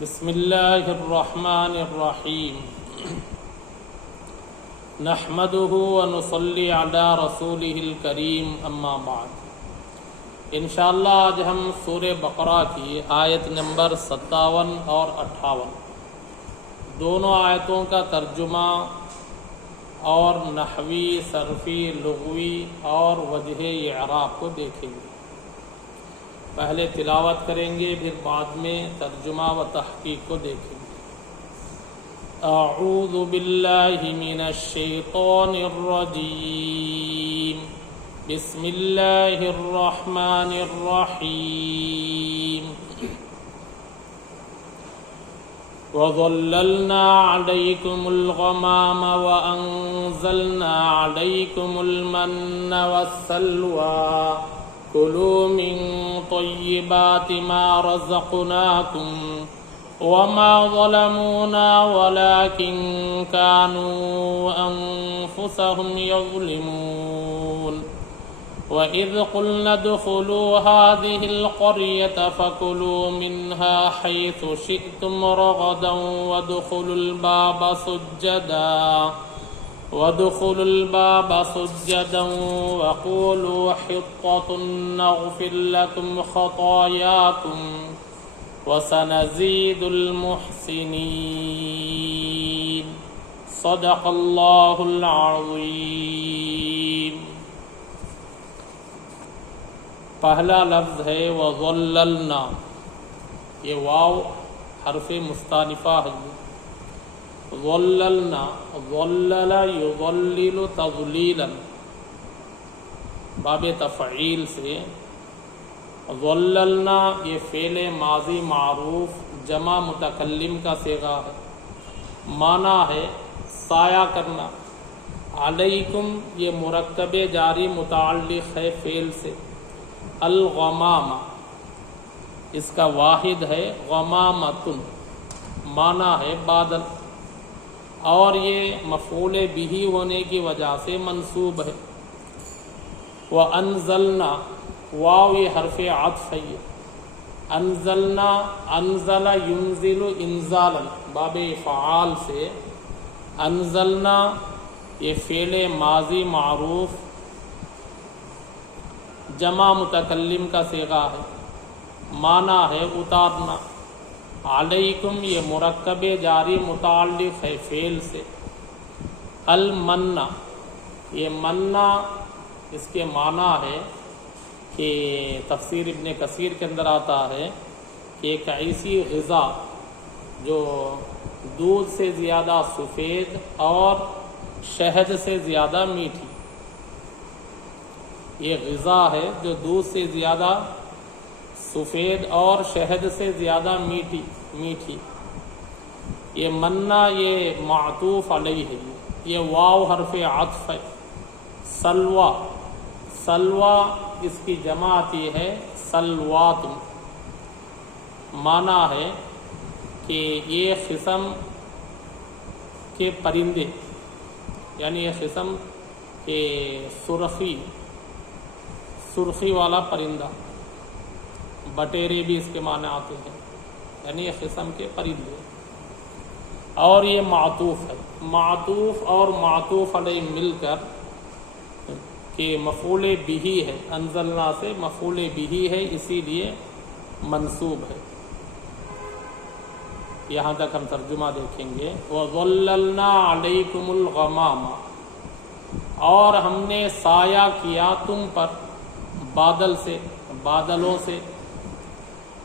بسم اللہ الرحمن الرحیم نحمده ونصلی علی رسولہ الکریم اما بعد۔ انشاءاللہ آج ہم سورہ بقرہ کی آیت نمبر 57 اور 58 دونوں آیتوں کا ترجمہ اور نحوی، صرفی، لغوی اور وجہ اعراب کو دیکھیں گے۔ پہلے تلاوت کریں گے، پھر بعد میں ترجمہ و تحقیق کو دیکھیں گے۔ اعوذ باللہ من الشیطان الرجیم، بسم اللہ الرحمن الرحیم۔ وَظَلَّلْنَا عَلَيْكُمُ الْغَمَامَ وَأَنزَلْنَا عَلَيْكُمُ الْمَنَّ وَالسَّلْوَىٰ كُلُوا مِن طَيِّبَاتِ مَا رَزَقْنَاكُمْ وَمَا ظَلَمُونَا وَلَٰكِن كَانُوا أَنفُسَهُمْ يَظْلِمُونَ۔ وَإِذْ قُلْنَا ادْخُلُوا هَٰذِهِ الْقَرْيَةَ فَكُلُوا مِنْهَا حَيْثُ شِئْتُمْ رَغَدًا وَادْخُلُوا الْبَابَ سُجَّدًا وَقُولُوا حِطَّةٌ نَغْفِرْ لَكُمْ خَطَايَاكُمْ وَسَنَزِيدُ الْمُحْسِنِينَ۔ صدق اللہ العظیم۔ پہلا لفظ ہے وَظَلَّلْنَا، یہ واو حرف مستانفہ ہے۔ ظللنا، ظلل یظلل تظلیلا، باب تفعیل سے۔ ظللنا یہ فعل ماضی معروف جمع متکلم کا صیغہ ہے، معنی ہے سایہ کرنا۔ علیکم یہ مرکب جاری متعلق ہے فعل سے۔ الغمام اس کا واحد ہے غمامتن، معنی ہے بادل، اور یہ مفعول بہ ہونے کی وجہ سے منصوب ہے۔ وَأَنزَلْنَا، واو یہ حرف عطف ہے۔ انزلنا، انزل ينزل انزالا، باب فعال سے۔ انزلنا یہ فعل ماضی معروف جمع متکلم کا صیغہ ہے، معنی ہے اتارنا۔ علیکم یہ مرکب جاری متعلق ہے فعل سے۔ المنّ یہ منّا اس کے معنی ہے کہ تفسیر ابن کثیر کے اندر آتا ہے کہ ایک ایسی غذا جو دودھ سے زیادہ سفید اور شہد سے زیادہ میٹھی، یہ غذا ہے جو دودھ سے زیادہ سفید اور شہد سے زیادہ میٹھی۔ یہ منّا یہ معطوف علیہ ہے، یہ واو حرف عطف ہے۔ سلوہ، سلوہ اس کی جمع آتی ہے سلوات، معنی ہے کہ یہ قسم کے پرندے، یعنی یہ قسم کے سرخی والا پرندہ، بٹیرے بھی اس کے معنی آتے ہیں، یعنی یہ قسم کے پرندے۔ اور یہ معطوف ہے، معطوف اور معطوف علیہ مل کر کہ مفعول بہ ہے، انزلنا سے مفعول بہ ہے، اسی لیے منصوب ہے۔ یہاں تک ہم ترجمہ دیکھیں گے۔ وَظَلَّلْنَا عَلَيْكُمُ الْغَمَامَ، اور ہم نے سایہ کیا تم پر بادلوں سے۔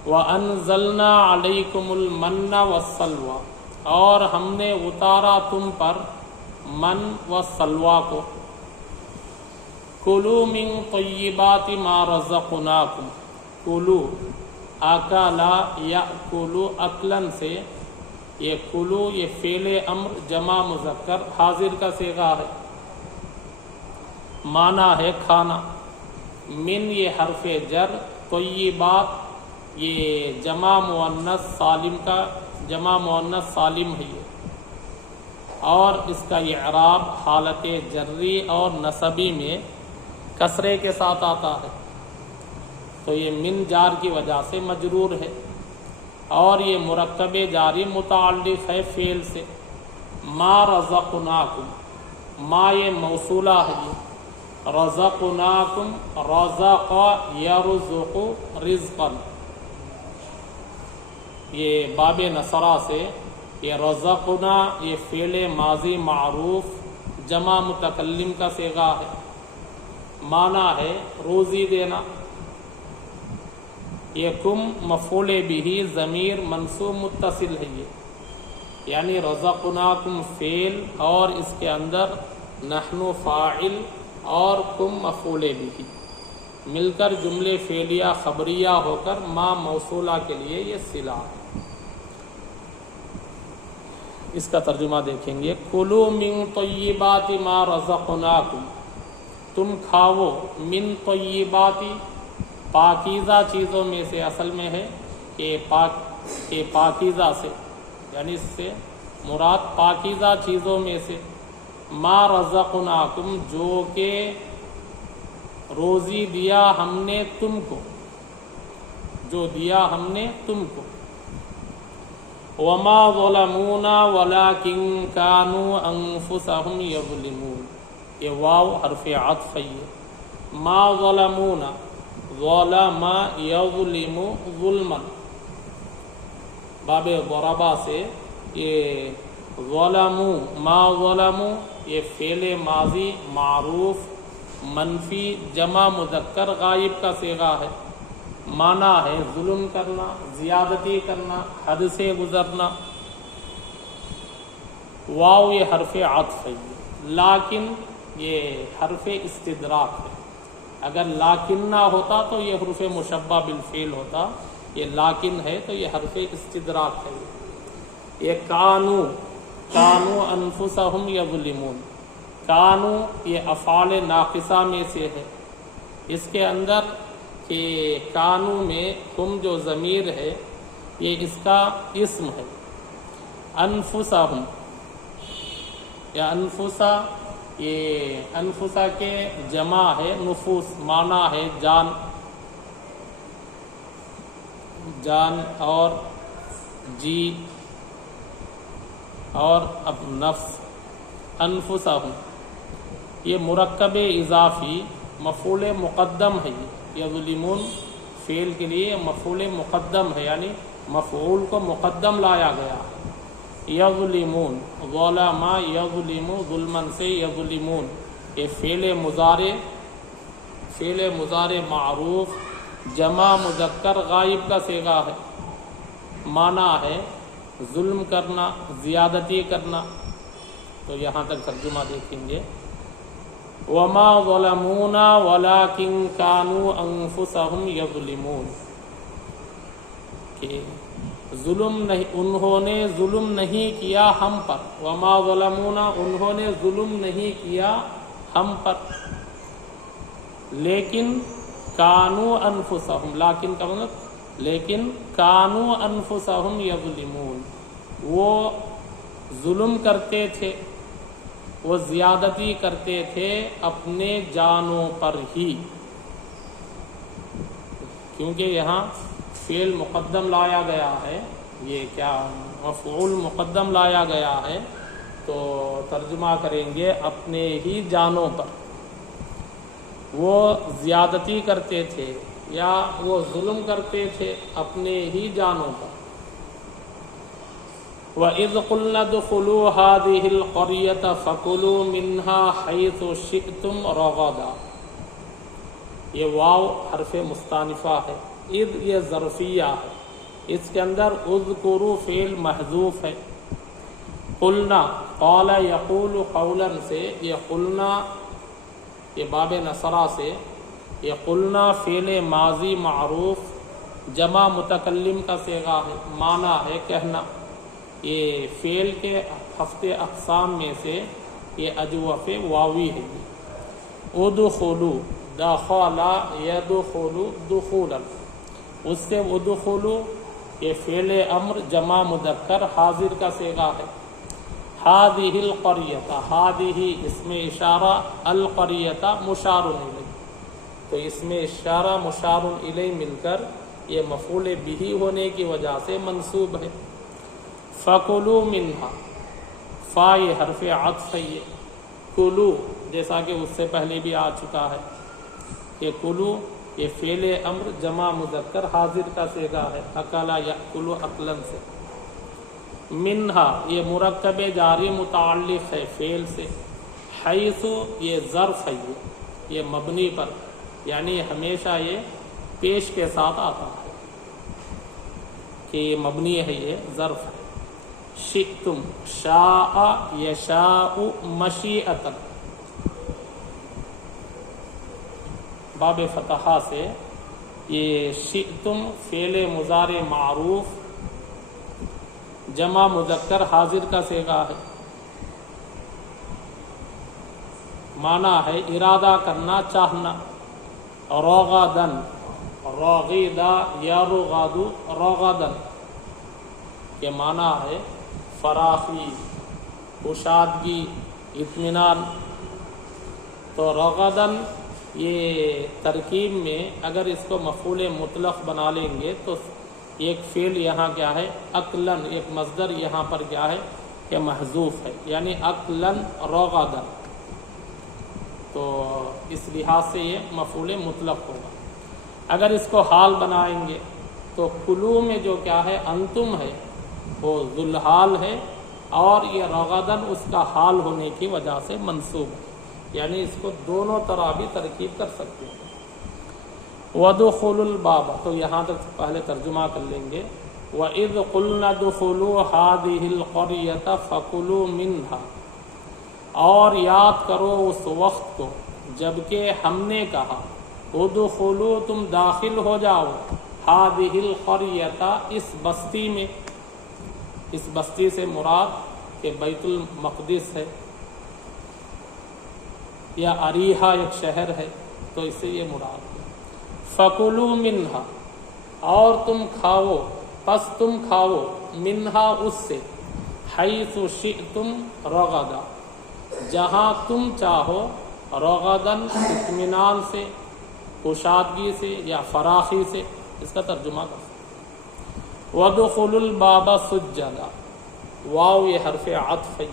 وَأَنزَلْنَا عَلَيْكُمُ الْمَنَّ وَالسَّلْوَىٰ، اور ہم نے اتارا تم پر من و سلویٰ کو۔ کُلُوا مِن طَيِّبَاتِ مَا رَزَقْنَاكُمْ، کُلُوا اَکَلَ یَأْکُلُ اکلن سے، یہ کُلُوا یہ فعل امر جمع مذکر حاضر کا صیغہ ہے، معنی ہے کھانا۔ من یہ حرف جر، طیبات یہ جمع مؤنث سالم کا جمع مؤنث سالم ہے یہ، اور اس کا اعراب حالت جری اور نصبی میں کسرے کے ساتھ آتا ہے، تو یہ من جار کی وجہ سے مجرور ہے۔ اور یہ مرکب جاری متعلق ہے فعل سے. ما رزقناکم، ما یہ موصولہ ہے، یہ رزقناکم رزق یرزق رزقا، یہ باب نصرہ سے یہ رزقنا یہ فعل ماضی معروف جمع متکلم کا صیغہ ہے، معنی ہے روزی دینا. یہ کم مفعول بھی ضمیر منصوب متصل ہے، یہ یعنی رزقناکم فعل اور اس کے اندر نحن فاعل اور کم مفعول بھی مل کر جملے فعلیہ خبریہ ہو کر ما موصولہ کے لیے یہ صلہ ہے. اس کا ترجمہ دیکھیں گے. کلوا من طیبات ما رزقناکم، تم کھاؤ من طیبات پاکیزہ چیزوں میں سے، اصل میں ہے کہ پاکیزہ سے یعنی اس سے مراد پاکیزہ چیزوں میں سے، ما رزقناکم جو کہ روزی دیا ہم نے تم کو، جو دیا ہم نے تم کو. وما ظلمونا ولكن كانوا انفسهم يظلمون، یہ واو حرف عطف ہے. ما ظلمونا ظلم یظلم ظلما، باب ضربا سے یہ ظلموا ما ظلموا یہ فعل ماضی معروف منفی جمع مذکر غائب کا صیغہ ہے، معنی ہے ظلم کرنا، زیادتی کرنا، حد سے گزرنا. واو یہ حرف عطف ہے، لیکن یہ حرف استدراک ہے. اگر لاکن نہ ہوتا تو یہ حرف مشبہ بالفعل ہوتا، یہ لاکن ہے تو یہ حرف استدراک ہے. یہ کانو انفسہم یظلمون، کانو یہ افعال ناقصہ میں سے ہے. اس کے اندر کہ کانو میں تم جو ضمیر ہے یہ اس کا اسم ہے. انفسہم یا انفسا، یہ انفسا کے جمع ہے نفوس، معنی ہے جان، جان اور جی اور اب نفس. انفسہم یہ مرکب اضافی مفعول مقدم ہے، یظلمون فعل کے لیے مفعول مقدم ہے یعنی مفعول کو مقدم لایا گیا. یظلمون ظلم یظلم ظلمن سے یظلمون یہ فعل مضارع معروف جمع مذکر غائب کا صیغہ ہے، معنی ہے ظلم کرنا، زیادتی کرنا. تو یہاں تک ترجمہ دیکھیں گے. وما ظلمونا ولكن كانوا انفسهم يظلمون، کہ ظلم نہیں، انہوں نے ظلم نہیں کیا ہم پر. وما ظلمونا انہوں نے ظلم نہیں کیا ہم پر، لیکن کانوا انفسہم، لیکن کا مطلب لیکن کانوا انفسہم یظلمون، وہ ظلم کرتے تھے، وہ زیادتی کرتے تھے اپنے جانوں پر ہی. کیونکہ یہاں فعل مقدم لایا گیا ہے، یہ کیا مفعول مقدم لایا گیا ہے، تو ترجمہ کریں گے اپنے ہی جانوں پر. وہ زیادتی کرتے تھے یا وہ ظلم کرتے تھے اپنے ہی جانوں پر. وَإِذْ قُلْنَا ادْخُلُوا هَٰذِهِ الْقَرْيَةَ فَكُلُوا مِنْهَا حَيْثُ شِئْتُمْ رَغَدًا، یہ واو حرف مستانفہ ہے. اذ یہ ظرفیہ ہے، اس کے اندر اذکروا فعل محذوف ہے. قلنا قال یقول قولا سے، یہ قلنا یہ باب نصرہ سے، یہ قلنا فعل ماضی معروف جمع متکلم کا صیغہ ہے، معنی ہے کہنا. یہ فعل کے ہفتے اقسام میں سے یہ اجوف واوی ہے. ادخلوا دخل یدخل دخولا، اس سے ادخلوا یہ فعل امر جمع مذکر حاضر کا صیغہ ہے. ہذہ القریۃ، ہذہ اسم اشارہ، القریۃ مشار الیہ، تو اسم اشارہ مشار الیہ مل کر یہ مفعول بہ ہونے کی وجہ سے منصوب ہے۔ فَكُلُوا مِنْهَا، فا یہ حرف عطف ہے، یہ کلو جیسا کہ اس سے پہلے بھی آ چکا ہے کہ کلو یہ فعل امر جمع مذکر حاضر کا صیغہ ہے، اکلا یاکل اکلن سے۔ منہا یہ مرکب جاری متعلق ہے فعل سے۔ حیث یہ ظرف ہے، یہ مبنی پر، یعنی ہمیشہ یہ پیش کے ساتھ آتا ہے کہ یہ مبنی ہے، یہ ظرف ہے۔ شئتم شاء یشاء مشیئۃ، باب فتحہ سے یہ شئتم فعل مضارع معروف جمع مذکر حاضر کا صیغہ ہے، معنی ہے ارادہ کرنا، چاہنا۔ رغدن رغیدہ یرغد رغدن کے معنی ہے فراخی، کشادگی، اطمینان۔ تو رغدن یہ ترکیب میں اگر اس کو مفعول مطلق بنا لیں گے تو ایک فعل یہاں کیا ہے اکلن، ایک مصدر یہاں پر کیا ہے کہ محذوف ہے، یعنی اکلن رغدن، تو اس لحاظ سے یہ مفعول مطلق ہوگا۔ اگر اس کو حال بنائیں گے تو کلو میں جو کیا ہے انتم ہے وہ ذوالحال ہے، اور یہ رغدن اس کا حال ہونے کی وجہ سے منصوب ہے، یعنی اس کو دونوں طرح بھی ترکیب کر سکتے ہیں۔ وَدُخُلُوا الْبَابَ، تو یہاں تک پہلے ترجمہ کر لیں گے۔ وَإِذْ قُلْنَا ادْخُلُوا هَٰذِهِ الْقَرْيَةَ فَكُلُوا مِنْهَا، اور یاد کرو اس وقت کو جبکہ ہم نے کہا ادخلوا تم داخل ہو جاؤ هَٰذِهِ الْقَرْيَةَ اس بستی میں، اس بستی سے مراد کہ بیت المقدس ہے یا اریحہ ایک شہر ہے، تو اس سے یہ مراد ہے۔ فَكُلُوا مِنْهَا، اور تم کھاؤ، پس تم کھاؤ، منہا اس سے، حیث شئتم رغدا، جہاں تم چاہو، رغدن اطمینان سے، کشادگی سے یا فراخی سے، اس کا ترجمہ کر سکتے۔ وَادْخُلُوا الْبَابَ سُجَّدًا، واو یہ حرف عطف ہے،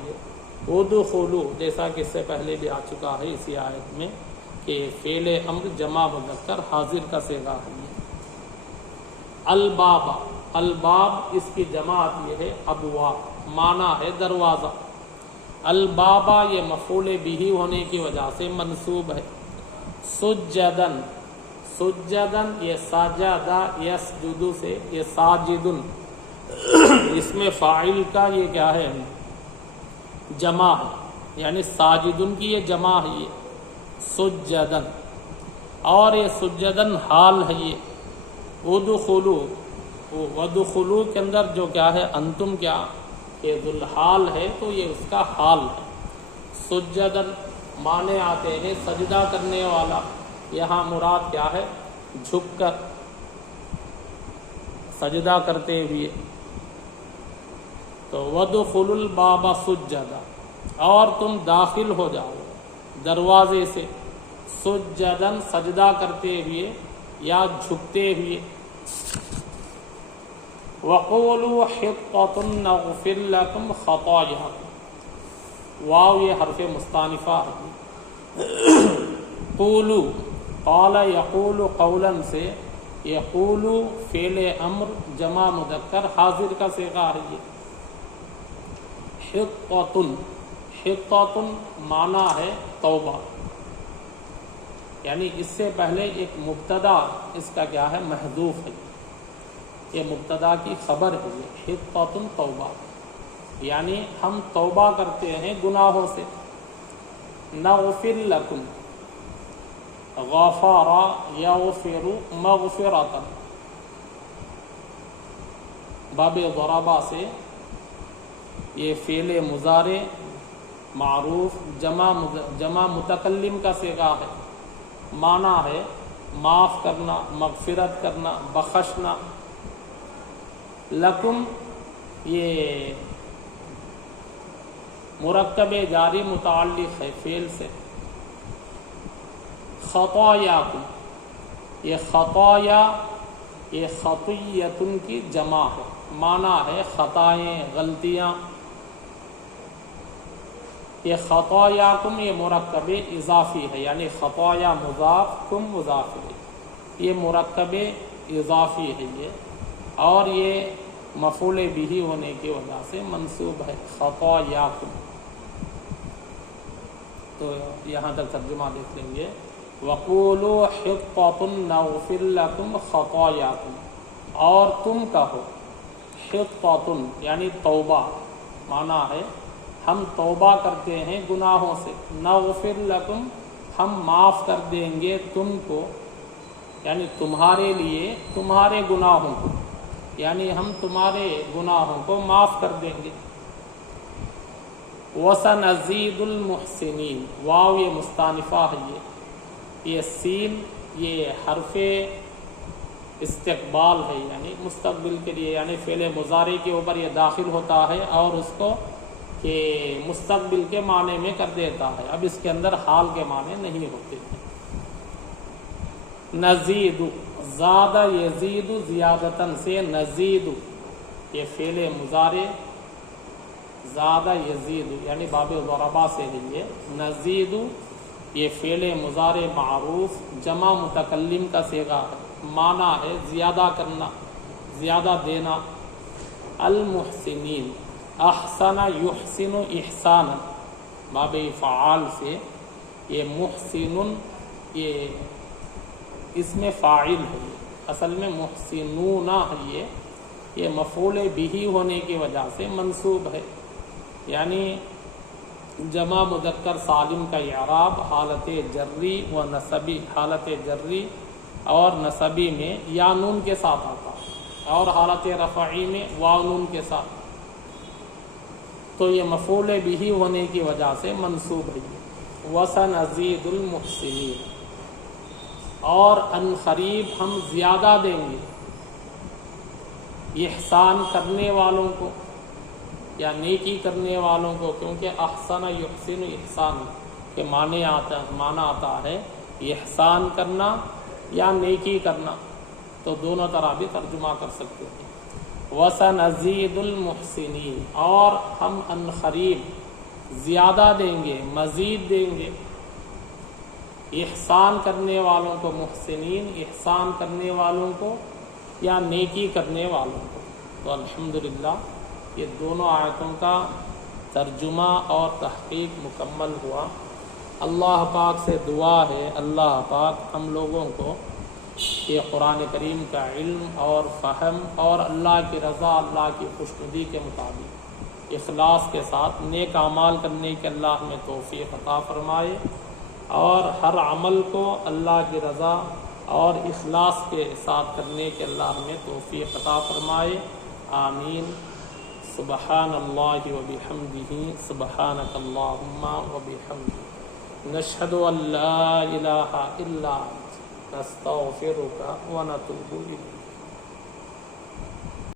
ادخلوا جیسا کہ اس سے پہلے بھی آ چکا ہے اسی آیت میں کہ فعل امر جمع مذکر حاضر کا صیغہ ہے۔ الباب، الباب اس کی جماعت یہ ہے ابواب، معنی ہے دروازہ۔ البابا یہ مفعول بہ ہونے کی وجہ سے منصوب ہے۔ سجدن، سجدن یہ ساجدہ یسجد سے، یہ ساجدن، اس میں فاعل کا یہ کیا ہے جمع ہے، یعنی ساجدن کی یہ جمع ہے، یہ سجدن، اور یہ سجدن حال ہے یہ۔ ودخلوا کے اندر جو کیا ہے انتم کیا کہ ذوالحال ہے، تو یہ اس کا حال ہے۔ سجدن معنی آتے ہیں سجدہ کرنے والا، یہاں مراد کیا ہے جھک کر سجدہ کرتے ہوئے۔ تو وَادْخُلُوا الْبَابَ سُجَّدًا، اور تم داخل ہو جاؤ دروازے سے، سجدن سجدہ کرتے ہوئے یا جھکتے ہوئے۔ وَقُولُوا حِطَّةٌ نَغْفِرْ لَكُمْ خَطَايَاكُمْ، واو یہ حرف مستانفہ ہے۔ قولو، قال یقول قولا سے، یقول فعل امر جمع مذکر حاضر کا صیغہ ہے یہ۔ حِطَّةٌ، حِطَّةٌ معنی ہے توبہ، یعنی اس سے پہلے ایک مبتدا اس کا کیا ہے محذوف ہے، یہ مبتدا کی خبر ہے یہ حِطَّةٌ توبہ، یعنی ہم توبہ کرتے ہیں گناہوں سے۔ نغفر لکم، غفر یغفر مغفرۃ، باب ضربہ سے یہ فعل مضارع معروف جمع متکلم کا صیغہ ہے، معنی ہے معاف کرنا، مغفرت کرنا، بخشنا۔ لکم یہ مرکب جاری متعلق ہے فعل سے۔ خطایاکم، یہ خطایا یہ خطیتن کی جمع ہے، معنی ہے خطائیں، غلطیاں۔ یہ خطایاکم یہ مرکب اضافی ہے، یعنی خطایا مضاف، کم مضاف ہے، یہ مرکب اضافی ہے یہ، اور یہ مفعول بہ ہونے کی وجہ سے منصوب ہے، خطایاکم۔ تو یہاں تک ترجمہ دیکھ لیں گے۔ وَقُولُوا حِطَّةٌ نَغْفِرْ لَكُمْ خَطَايَاكُمْ، اور تم کہو، حِطَّةٌ یعنی توبہ، معنی ہے ہم توبہ کرتے ہیں گناہوں سے، نغفر لکم ہم معاف کر دیں گے تم کو، یعنی تمہارے لیے تمہارے گناہوں کو، یعنی ہم تمہارے گناہوں کو معاف کر دیں گے۔ وَسَنَزِيدُ الْمُحْسِنِينَ، واو یہ مستانفہ ہے، یہ سین یہ حرف استقبال ہے، یعنی مستقبل کے لیے، یعنی فعل مضارع کے اوپر یہ داخل ہوتا ہے اور اس کو کہ مستقبل کے معنی میں کر دیتا ہے، اب اس کے اندر حال کے معنی نہیں ہوتے۔ نزید، زیادہ یزید زیادتاً سے نزید، یہ فعل مضارع زیادہ یزید یعنی باب ضربہ سے ہے یہ، نزید یہ فعل مضارع معروف جمع متکلم کا صیغہ ہے، معنی ہے زیادہ کرنا، زیادہ دینا۔ المحسنین، احسن یحسن احسانا، باب فعال سے، یہ محسن یہ اس میں فاعل ہے، اصل میں محسنون ہے، یہ مفعول بہ ہونے کی وجہ سے منصوب ہے، یعنی جمع مذکر سالم کا اعراب حالت جری و نصبی، حالت جری اور نصبی میں یا نون کے ساتھ آتا ہے، اور حالت رفعی میں واو نون کے ساتھ، تو یہ مفعول بہ ہونے کی وجہ سے منصوب ہے۔ وَسَنَزِيدُ الْمُحْسِنِينَ، اور ان قریب ہم زیادہ دیں گے احسان کرنے والوں کو یا نیکی کرنے والوں کو، کیونکہ احسن یحسن احسان کے معنی آتا ہے احسان کرنا یا نیکی کرنا، تو دونوں طرح بھی ترجمہ کر سکتے ہیں۔ وَسَنَزِيدُ الْمُحْسِنِينَ، اور ہم ان قریب زیادہ دیں گے، مزید دیں گے احسان کرنے والوں کو، محسنین احسان کرنے والوں کو یا نیکی کرنے والوں کو۔ تو الحمدللہ یہ دونوں آیتوں کا ترجمہ اور تحقیق مکمل ہوا۔ اللہ پاک سے دعا ہے اللہ پاک ہم لوگوں کو یہ قرآن کریم کا علم اور فہم اور اللہ کی رضا، اللہ کی خوشنودی کے مطابق اخلاص کے ساتھ نیک اعمال کرنے کے اللہ ہمیں توفیق عطا فرمائے، اور ہر عمل کو اللہ کی رضا اور اخلاص کے ساتھ کرنے کے اللہ ہمیں توفیق عطا فرمائے، آمین۔ سبحان اللہ و بحمدہ، سبحانک اللہم و بحمدک، نشہد ان لا الہ الا انت، نستغفرک و نتوب الیک۔